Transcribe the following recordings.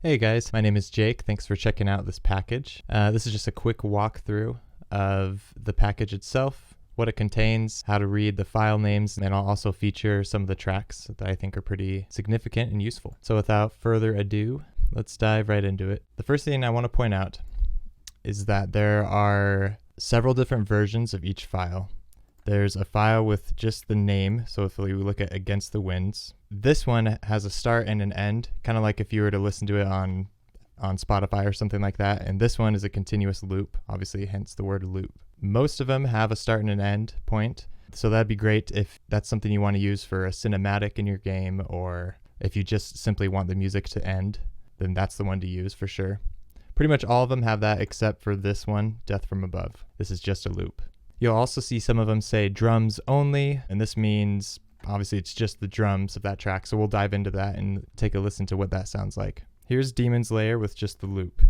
Hey guys, my name is Jake. Thanks for checking out this package. This is just a quick walkthrough of the package itself, what it contains, how to read the file names, and I'll also feature some of the tracks that I think are pretty significant and useful. So without further ado, let's dive right into it. The first thing I want to point out is that there are several different versions of each file. There's a file with just the name, so if we look at Against the Winds, this one has a start and an end, kind of like if you were to listen to it on Spotify or something like that, and this one is a continuous loop, obviously, hence the word loop. Most of them have a start and an end point, so that'd be great if that's something you want to use for a cinematic in your game, or if you just simply want the music to end, then that's the one to use for sure. Pretty much all of them have that except for this one, Death from Above. This is just a loop. You'll also see some of them say drums only, and this means obviously it's just the drums of that track, so we'll dive into that and take a listen to what that sounds like. Here's Demon's Lair with just the loop.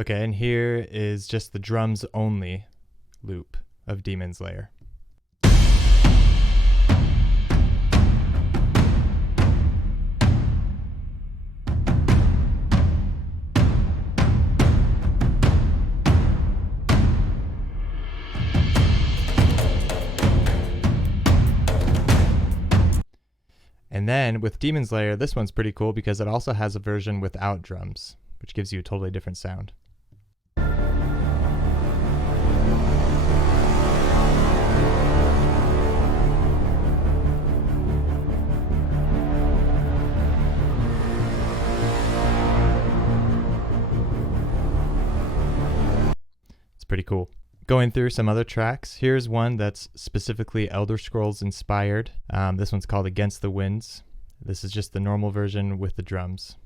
Okay, and here is just the drums only loop of Demon's Lair. And then with Demon's Lair, this one's pretty cool because it also has a version without drums, which gives you a totally different sound. Pretty cool. Going through some other tracks, here's one that's specifically Elder Scrolls inspired. This one's called Against the Winds. This is just the normal version with the drums.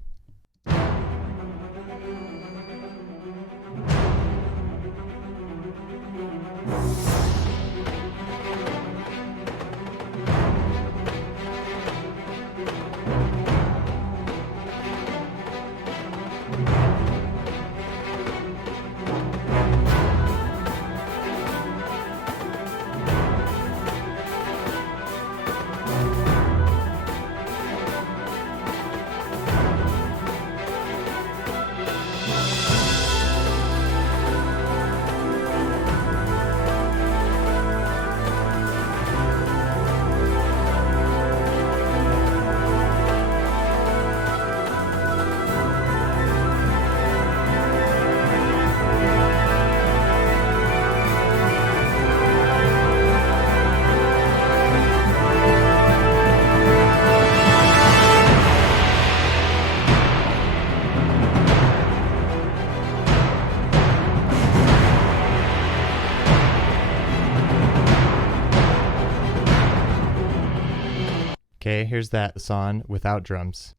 Okay, here's that song without drums.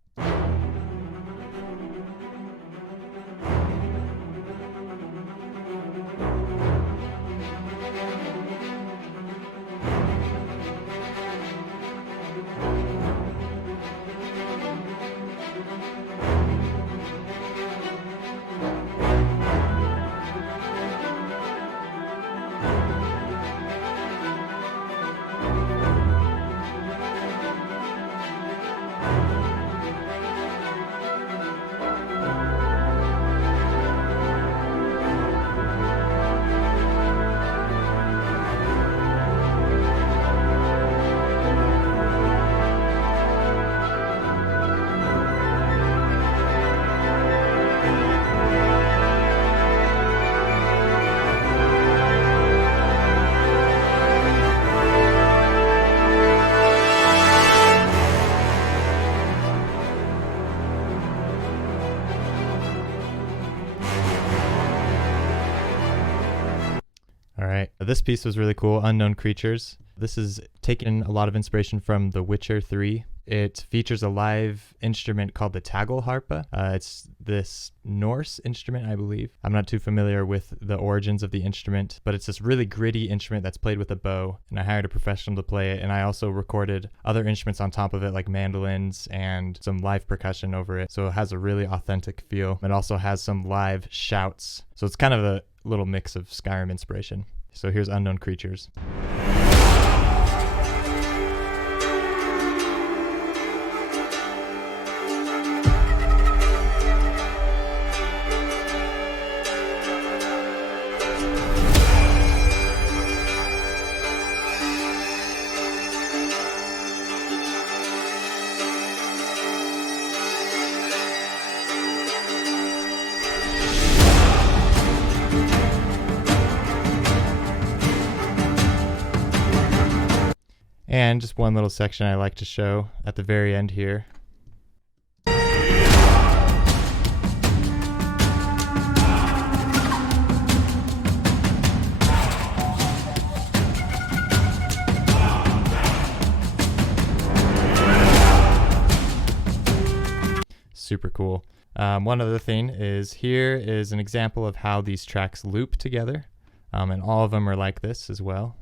All right, this piece was really cool, Unknown Creatures. This is taking a lot of inspiration from The Witcher 3. It features a live instrument called the tagelharpa. It's this Norse instrument, I believe. I'm not too familiar with the origins of the instrument, but it's this really gritty instrument that's played with a bow, and I hired a professional to play it, and I also recorded other instruments on top of it, like mandolins and some live percussion over it, so it has a really authentic feel. It also has some live shouts, so it's kind of a little mix of Skyrim inspiration. So here's Unknown Creatures. And just one little section I like to show at the very end here. Super cool. One other thing is here is an example of how these tracks loop together, and all of them are like this as well.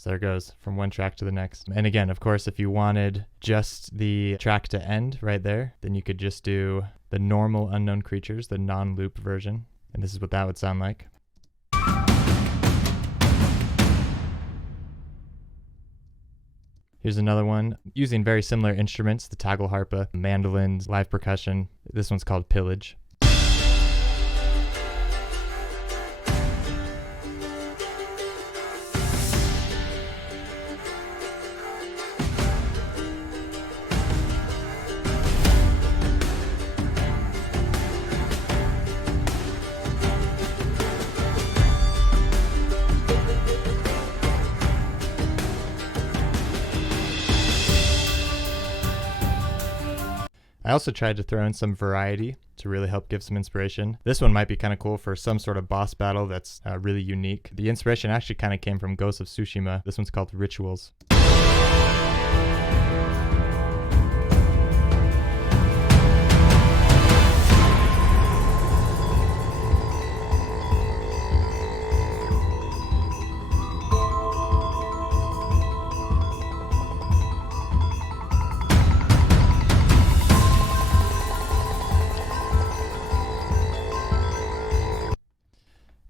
So there it goes from one track to the next. And again, of course, if you wanted just the track to end right there, then you could just do the normal Unknown Creatures, the non-loop version. And this is what that would sound like. Here's another one using very similar instruments, the tagelharpa, mandolins, live percussion. This one's called Pillage. I also tried to throw in some variety to really help give some inspiration. This one might be kind of cool for some sort of boss battle that's really unique. The inspiration actually kind of came from Ghost of Tsushima. This one's called Rituals.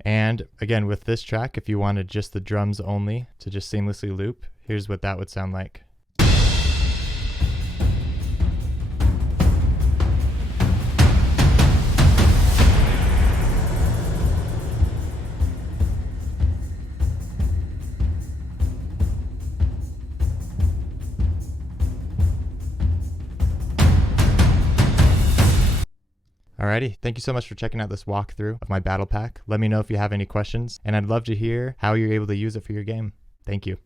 And again, with this track, if you wanted just the drums only to just seamlessly loop, here's what that would sound like. Alrighty, thank you so much for checking out this walkthrough of my battle pack. Let me know if you have any questions, and I'd love to hear how you're able to use it for your game. Thank you.